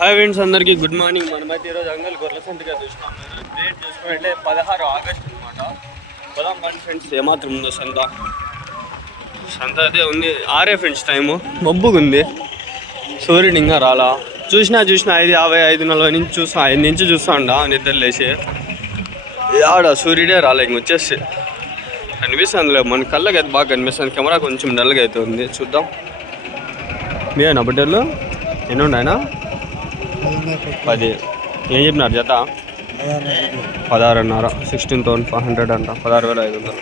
Hi friends అందరికీ good morning. మనమైతే ఈరోజు అంగల్ గొర్రెల సంతగా చూసినాం డేట్ చూసుకుంటే పదహారు ఆగస్ట్ అనమాట పదాం కానీ ఫ్రెండ్స్ ఏమాత్రం ఉందో సంత. సంత అయితే ఉంది. ఆరే ఫ్రెండ్స్ టైము. మబ్బుగా ఉంది సూర్యుడు ఇంకా రాలా. చూసినా చూసినా ఐదు యాభై ఐదు నలభై నుంచి చూసా ఐదు నుంచి చూస్తా ఉండా నిద్ర లేచి. ఆడ సూర్యుడే రాలే ఇంక వచ్చేసి. కనిపిస్తుంది మన కళ్ళకి అయితే బాగా కనిపిస్తుంది. కెమెరా కొంచెం డల్గా అయితే ఉంది. చూద్దాం. మీరేనా బట్టలు? ఎన్ని ఉన్నాయనా పది. ఏం చెప్పినారు జత? పదహారున్నర. సిక్స్టీన్ థౌసండ్ ఫైవ్ హండ్రెడ్ అంట. పదహారు వేల ఐదు వందలు.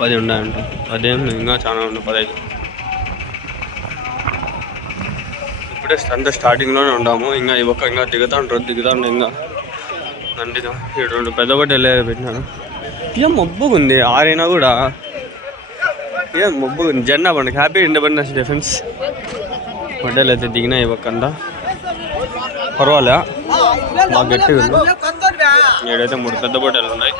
పది ఉన్నాయంట. పదిహేను ఇంకా చాలా ఉన్నాయి. పదహైదు. ఇప్పుడే అంతా స్టార్టింగ్లోనే ఉన్నాము. ఇంకా ఈ ఒక్క ఇంకా దిగుతా ఉంటారు దిగుతా ఉంటారు ఇంకా. దండిగా. ఈ రెండు పెద్ద బట్టలు పెట్టినాను ఏం మబ్బుగుంది? ఆరైనా కూడా. ఏం మబ్బుగుంది? జెండా పండుగ హ్యాపీ ఇండిపెండెన్స్ డే ఫ్రెండ్స్. బట్టలు అయితే దిగినాయి ఇవ్వకుండా. పర్వాలే. బాగా గట్టిగా ఉంది. ఏడైతే మూడు పెద్ద బొట్టెలు ఉన్నాయి.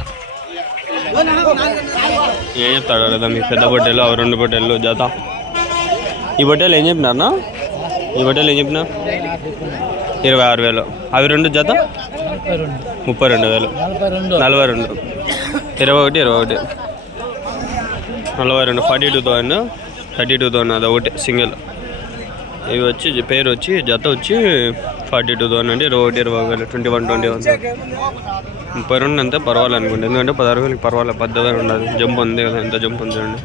ఏం చెప్తాడు కదా మీ పెద్ద బొట్టెలు అవి రెండు బొట్టెలు జత. ఈ బొట్టెలు ఏం చెప్పినారనా ఈ బొట్టెలు ఏం చెప్పినా ఇరవై ఆరు వేలు. అవి రెండు జత? ముప్పై రెండు వేలు. నలభై రెండు. ఇరవై ఒకటి ఇరవై ఒకటి. నలభై రెండు. Forty two thousand thirty two thousand అది ఒకటి సింగిల్. ఇవి వచ్చి పేరు వచ్చి జత వచ్చి ఫార్టీ టూ థౌసండ్ అండి ఇరవై ఒకటి ఇరవై వేలు ట్వంటీ వన్ ట్వంటీ వన్ ముప్పై రెండు అంతే పర్వాలేదు ఎందుకంటే పదహారు వేలకి పర్వాలేదు పెద్దగా ఉండదు. జంప్ ఉంది కదా ఎంత జంప్ ఉంది చూడండి.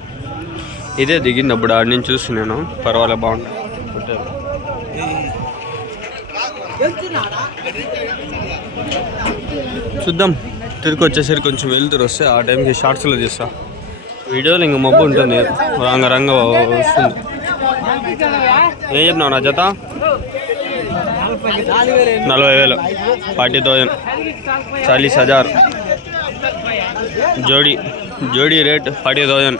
ఇదే దిగింది అప్పుడు ఆడి నుంచి చూసి నేను పర్వాలేదు బాగుంటుంది చూద్దాం. తిరిగి వచ్చేసరికి కొంచెం వెళ్తురు వస్తే ఆ టైంకి షార్ట్స్లో చేస్తా వీడియోలో ఇంక మబ్బు ఉంటుంది. రంగ రంగ వస్తుంది. ఏం చెప్పినావు నా జత? నలభై వేలు. Forty thousand. చాలీస్ హజార్. జోడీ జోడీ రేట్ ఫార్టీ థౌజండ్.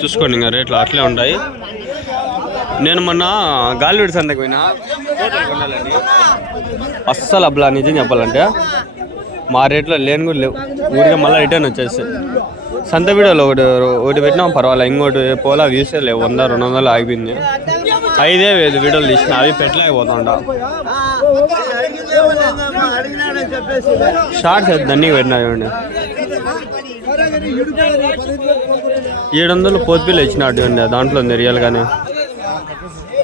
చూసుకోండి ఇంకా రేట్లు అట్లే ఉంటాయి. నేను మొన్న గాలివిడి సంతకు పోయినా. అస్సలు అబ్బలా నిజం చెప్పాలంటే. మా రేట్లో లేని కూడా లేవు. ఊరికే మళ్ళీ రిటర్న్ వచ్చేసి సంత వీడియోలో ఒకటి ఒకటి పెట్టినా పర్వాలేదు ఇంకోటి పోలా వ్యూసే లేవు. వంద రెండు వందలు ఆగిపోయింది. ఐదే వేలు వీడియోలు తీసిన అవి పెట్టలేకపోతుంటా షార్ట్స్ దండికి పెట్టినా చూడండి. ఏడు వందలు పోత్పిల్లు ఇచ్చినట్టు ఉంది దాంట్లో ఉంది రియల్గానే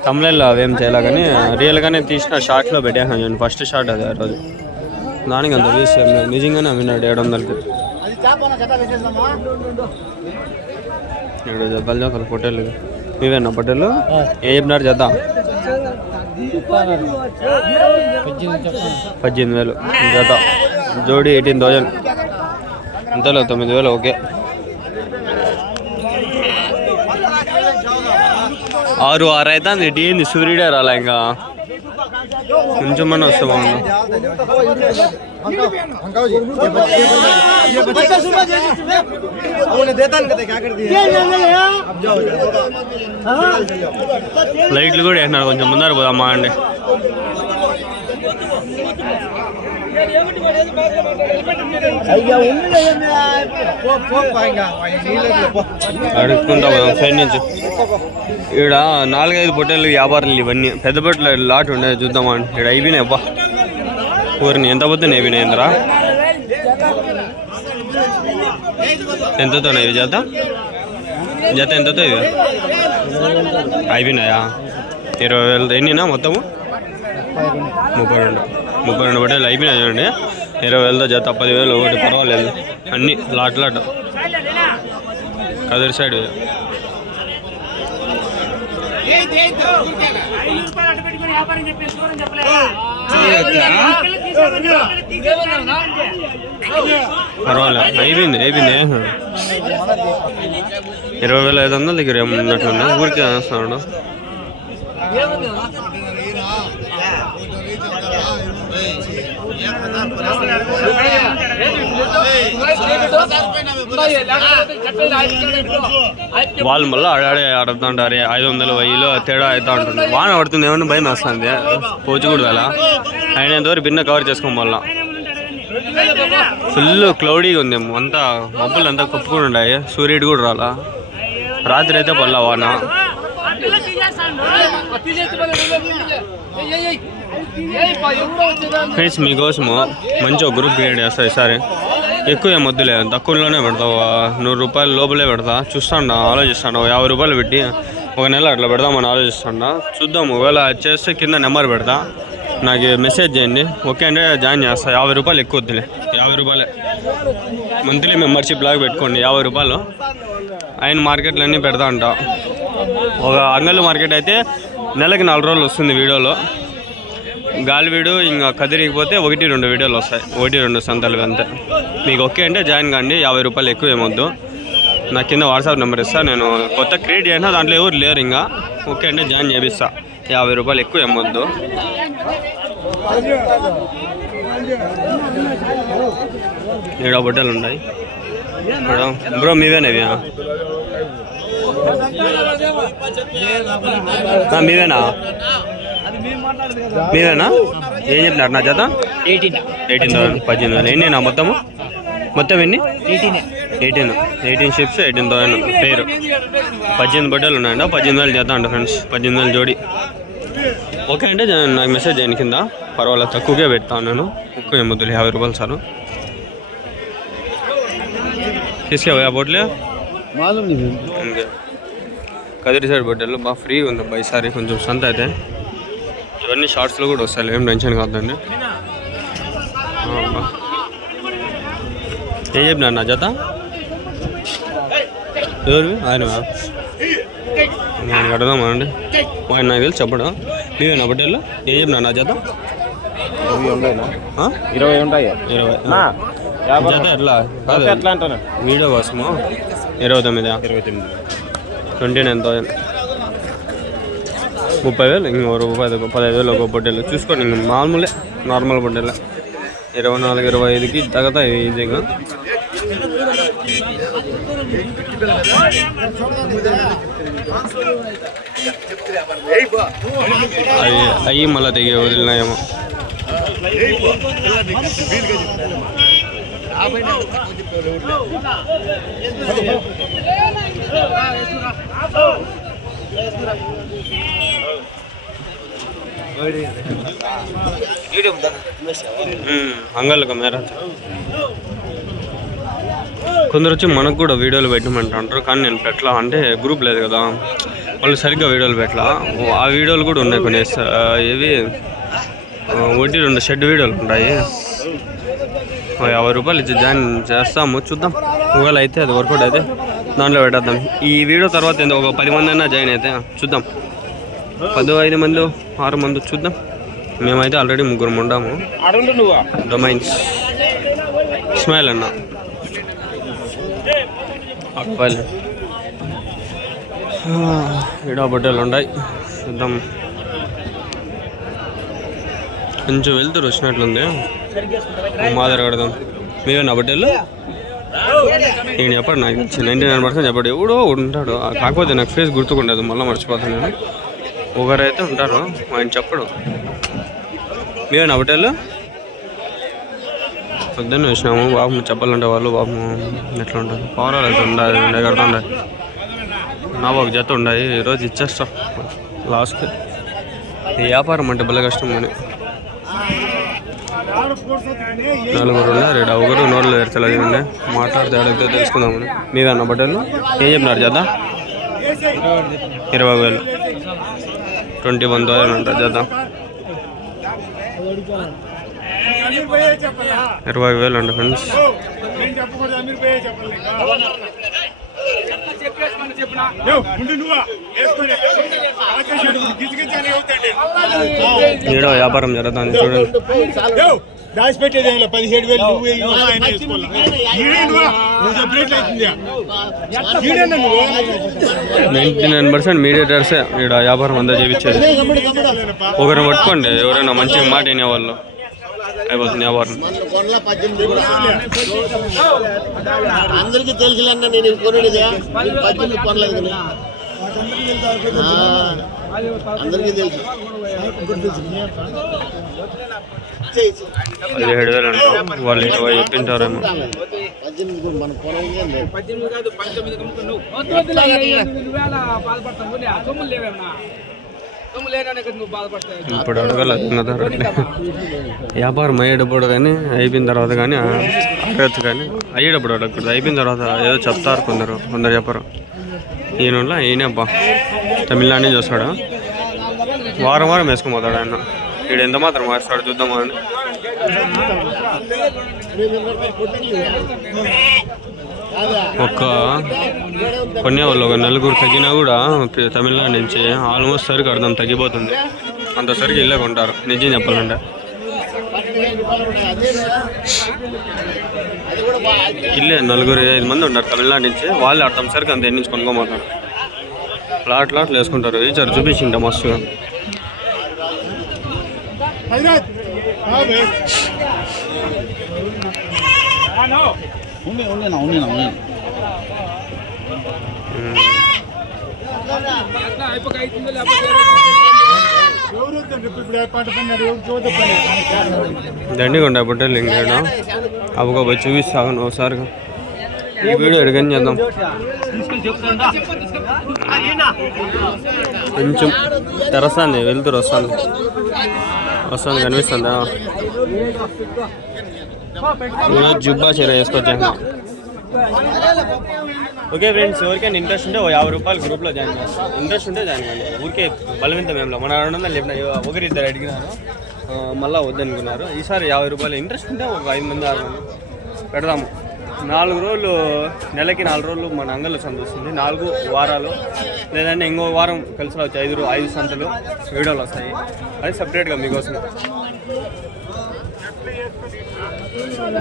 తమిళలో అవేం చేయాలి కానీ రియల్గానే తీసిన షార్ట్లో పెట్టేసాను చూడండి ఫస్ట్ షార్ట్ అది ఆ రోజు. దానికి అంత వ్యూస్ నిజంగానే అమ్మినాడు ఏడు వందలకి. ఏడు జతలు ఒక పొట్టేలు ఇవేనా పొట్టేలు ఏం చెప్పినారు జత? పద్దెనిమిది వేలు. జత. జోడి ఎయిటీన్ థౌజండ్. అంతలో తొమ్మిది వేలు ఓకే. ఆరు ఆరు అయితే ఇటు ఏంది సూర్యుడే రాలా ఇంకా. కొంచెం వస్తే లైట్లు కూడా వేసినారు కొంచెం ముందర పోదామా అండి. అడుక్కుంటా పోదాం సైడ్ నుంచి. ఈడ నాలుగైదు పొట్టేలు వ్యాపారాలు ఇవన్నీ. పెద్ద పొట్టలు లాట్ ఉండే చూద్దామా ఈడ అయిపోయినాయి అబ్బా. ఊరిని ఎంత పొద్దున అయిపోయినాయి ఎంతరా ఎంతతో ఇవి జత? జత ఎంతతో ఇవి? అయిపోయినాయా ఇరవై వేలు ఎన్నినా మొత్తము? ముప్పై రెండు. ముప్పై రెండు పొట్టేలు అయిపోయినాయి చూడండి. ఇరవై వేలతో జత పదివేలు ఒకటి పర్వాలేదు. అన్నీ లాట్ లాట్. కదిరి సైడ్ పర్వాలేదు అయిపోయింది అయిపోయింది. ఇరవై వేల ఐదు వందల దగ్గర ఏమన్నట్లుంది? ఊరికి వేస్తున్నాడు వాళ్ళు మళ్ళీ ఆడాడే ఆడుతుంటారు ఐదు వందలు వెయ్యిలో తేడా అవుతా ఉంటుంది వాన పడుతుంది ఏమన్నా భయం వేస్తుంది. పోచి కూడా వేళ అయినంతవరకు భిన్న కవర్ చేసుకోం మళ్ళా. ఫుల్ క్లౌడీగా ఉంది అంతా మబ్బులు అంతా కప్పుకొని ఉన్నాయి సూర్యుడు కూడా రాలా. రాత్రి అయితే పల్లా వాన. ఫ్రెండ్స్ మీకోసము మంచి ఒక గ్రూప్ క్రియేట్ చేస్తా ఈసారి. ఎక్కువ ఏం వద్దులే తక్కువలోనే పెడతావు నూరు రూపాయలు లోపలే పెడతా. చూస్తాండా ఆలోచిస్తాను యాభై రూపాయలు పెట్టి ఒక నెల అట్లా పెడదామని ఆలోచిస్తాను చూద్దాం ఒకవేళ చేస్తే కింద నెంబర్ పెడతా. నాకు మెసేజ్ చేయండి. ఓకే అంటే జాయిన్ చేస్తా. యాభై రూపాయలు ఎక్కువ వద్దులే యాభై రూపాయలే. మంత్లీ మెంబర్షిప్ లాగా పెట్టుకోండి యాభై రూపాయలు. ఆయన మార్కెట్లన్నీ పెడతా అంట. ఒక అంగళ్ళు మార్కెట్ అయితే నెలకి నాలుగు రోజులు వస్తుంది వీడియోలో. గాలివీడు ఇంకా కదిరిగిపోతే ఒకటి రెండు వీడియోలు వస్తాయి. ఒకటి రెండు సంతలు అంతే. మీకు ఓకే అంటే జాయిన్ కాండి యాభై రూపాయలు ఎక్కువ ఏమొద్దు. నా కింద వాట్సాప్ నెంబర్ ఇస్తా నేను కొత్త క్రియేట్ చేసినా దాంట్లో ఎవరు లేరు ఇంకా. ఓకే అంటే జాయిన్ చేపిస్తా. యాభై రూపాయలు ఎక్కువ ఏమొద్దు. ఏడో బొట్టలు ఉన్నాయి? మేడం బ్రో మీవేనా మీవేనా మీవేనా ఏం చెప్పినారు? నా జత? ఎయిటీన్. ఎయిటీన్ థౌసండ్ పద్దెనిమిది వేలు ఎన్నినా మొత్తము? మొత్తం ఎన్ని? ఎయిటీనే. Eighteen. Eighteen ships eighteen thousand పేరు. పద్దెనిమిది బట్టలు ఉన్నాయంట. పద్దెనిమిది వేలు చేద్దాం అంట ఫ్రెండ్స్ పద్దెనిమిది వేలు జోడి. ఓకే అంటే నాకు మెసేజ్ చేయని కింద. పర్వాలేదు తక్కువగా పెడతాను నేను ఎక్కువ ఏమొద్దులే యాభై రూపాయలు సార్ తీసుకెవా బొట్లే? కదిరి సైడ్ బొట్టెలు. బాగా ఫ్రీగా ఉంది ఈసారి కొంచెం సంత అయితే. ఇవన్నీ షార్ట్స్లో కూడా వస్తాయి. ఏం టెన్షన్ కాదండి. ఏం చెప్పినా నా జత? ఎవరు ఆయన నేను అడదామా అండి? ఆయన నాకు తెలిసి చెప్పడం. నీవే నా బట్టెల్లో ఏం చెప్పినా నా జత? ఇరవై ఉంటాయి ఇరవై జత ఎట్లా? కాదు. ఎట్లా అంటాను వీడియో కోసము? ఇరవై తొమ్మిది? ఇరవై తొమ్మిది. Twenty nine thousand. ముప్పై వేలు ఇంకో రూపాయి ఒక పదహైదు వేలు ఒక బొడ్డెలు. చూసుకోండి ఇంక మామూలే నార్మల్ బొడ్డెలే. ఇరవై నాలుగు ఇరవై ఐదుకి తగ్గుతాయి ఈజీగా. అవి అవి మళ్ళీ తెగి వదిలినాయేమో అంగళ్ళక మేరా కొందరు వచ్చి మనకు కూడా వీడియోలు పెట్టమంటారు కానీ నేను పెట్టలా. అంటే గ్రూప్ లేదు కదా. వాళ్ళు సరిగ్గా వీడియోలు పెట్టలా. ఆ వీడియోలు కూడా ఉన్నాయి కొన్ని. ఇవి ఒకటి రెండు షెడ్ వీడియోలు ఉంటాయి. యాభై రూపాయలు ఇచ్చి జాయిన్ చేస్తాము. చూద్దాం. ఒకవేళ అయితే అది వర్కౌట్ అయితే దాంట్లో పెట్టేద్దాం. ఈ వీడియో తర్వాత ఏందో ఒక పది మంది అయినా జాయిన్ అయితే చూద్దాం. పది ఐదు మంది ఆరు మంది చూద్దాం. మేమైతే ఆల్రెడీ ముగ్గురు ఉండాము డొమైన్స్ ఇస్మాయిల్ అన్న. అక్బాయిల్ ఈడ బట్టలు ఉన్నాయి. చూద్దాం. కొంచెం వెళ్తారు వచ్చినట్లుంది. మాదిరి కడదాం. మీవే నా బట్టలు? నేను చెప్పాడు నాకు నైంటీ నైన్ పర్సెంట్ చెప్పాడు. ఎవడో ఉంటాడు. కాకపోతే నాకు ఫేస్ గుర్తుకుండదు మళ్ళీ మర్చిపోతాను ఒకరు అయితే ఉంటారు ఆయన చెప్పడు. మీవే నా పొద్దున్న వచ్చినాము బాబు చెప్పాలంటే వాళ్ళు బాబు ఎట్లా ఉంటుంది పవరాలు అయితే ఉండాలి ఉండే కడుతుండే నా ఒక జత ఉండాయి ఈరోజు ఇచ్చేస్తాం లాస్ట్కి. ఈ వ్యాపారం అంటే భలే కష్టం అని నలుగురు ఉన్నారు ఇక్కడ ఒకరు నోళ్ళు తెరచలేదండి మాట్లాడితే అడిగితే తెలుసుకుందామని మీదన్న బట్టలు ఏం చెప్పినారు జత? ఇరవై వేలు. ట్వంటీ వన్ థౌసండ్ అంట జత ఇరవై వేలు అండి ఫ్రెండ్స్. ఏడో వ్యాపారం జరుగుతుంది చూడండి. దాచిపెట్టేది ఏం లేదు, పదిహేడు వేలు నువ్వు ఇవ్వు, ఆయన వేసుకోవాలి. ఈడే నువ్వు, నువ్వు? separate అవుతుందా? ఈడేనా నువ్వు? నైంటీ నైన్ పర్సెంట్ మీడియేటర్సే. ఇక్కడ వ్యాపారం అంతా చేయించేది ఒకరిని పట్టుకోండి ఎవరైనా మంచి మాట వినేవాళ్ళు. అయిపోతుంది వ్యాపారం. అందరికీ తెలుసులన్న నేను కొనేది పద్దెనిమిది కొనలేదు అందరికీ తెలుసు. పదిహేడు వేలు అంటాం. వాళ్ళు ఇరవై చెప్పింటారేమో. ఇప్పుడు అడగల వ్యాపారం అయ్యేటప్పుడు కానీ అయిపోయిన తర్వాత కానీ అడగచ్చు కానీ అయ్యేటప్పుడు అడగకూడదు. అయిపోయిన తర్వాత ఏదో చెప్తారు కొందరు కొందరు చెప్పరు ఈయన ఈయనే అబ్బా. తమిళనాడు చూస్తాడు? వారం వారం వేసుకుపోతాడు ఆయన? ఇక్కడ ఎంత మాత్రం వేస్తాడు చూద్దామా అని ఒక్క కొన్ని వాళ్ళు ఒక నలుగురు తగ్గినా కూడా తమిళనాడు నుంచి ఆల్మోస్ట్ సరికి అర్థం తగ్గిపోతుంది. అంత సరికి ఇల్లే కొంటారు నిజం చెప్పాలంటే. ఇల్లే నలుగురు ఐదు మంది ఉంటారు తమిళనాడు నుంచి వాళ్ళు అర్థం సరికి అంత ఎన్నించి ప్లాట్లాట్లు ప్లాట్ ప్లాట్లు వేసుకుంటారు. ఈసారి చూపించింట మస్తుగా హైదరాబాద్ బాబే ఉండే ఉండే నా ఉండే నా ఉండే ఎవరు వద్దండి ఇప్పుడు పాట పన్నారు ఎవరు చూద్దాం దండికొండ బుట్టలు ఇంకేడా అవి చూపిస్తాను ఒకసారిగా ఈ వీడియో ఎడగని చేద్దాం. కొంచెం తెరస్తుంది వెళ్తురు వస్తుంది వస్తుంది కనిపిస్తుందా? జుబ్బా చీర వేసుకొచ్చాను ఓకే ఫ్రెండ్స్ ఎవరికైనా ఇంట్రెస్ట్ ఉంటే ఓ యాభై రూపాయలు గ్రూప్లో జాయిన్ చేస్తాను ఇంట్రెస్ట్ ఉంటే జాయిన్ కండి ఊరికే బలవంతం ఏంలో మన రెండు వందలు చెప్పిన ఒకరిద్దరు అడిగినారు. మళ్ళా వద్దనుకున్నారు. ఈసారి యాభై రూపాయలు ఇంట్రెస్ట్ ఉంటే ఒక ఐదు మంది ఆరు మంది పెడదాము. నాలుగు రోజులు నెలకి నాలుగు రోజులు మన అంగళ్ళు సంత వస్తుంది. నాలుగు వారాలు లేదంటే ఇంకో వారం కలిసి రావచ్చు. ఐదు ఐదు సంతలు వీడియోలు వస్తాయి. అది సపరేట్గా మీకోసం.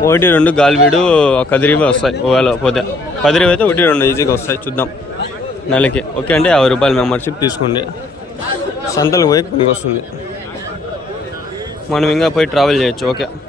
ఒకటి రెండు గాలివీడు కదిరివి వస్తాయి. ఒకవేళ పోతే కదిరివి అయితే ఒకటి రెండు ఈజీగా వస్తాయి. చూద్దాం. నెలకి. ఓకే అంటే యాభై రూపాయల మెంబర్షిప్ తీసుకోండి. సంతలకు పోయి పనికి వస్తుంది. మనం ఇంకా పోయి ట్రావెల్ చేయొచ్చు. ఓకే.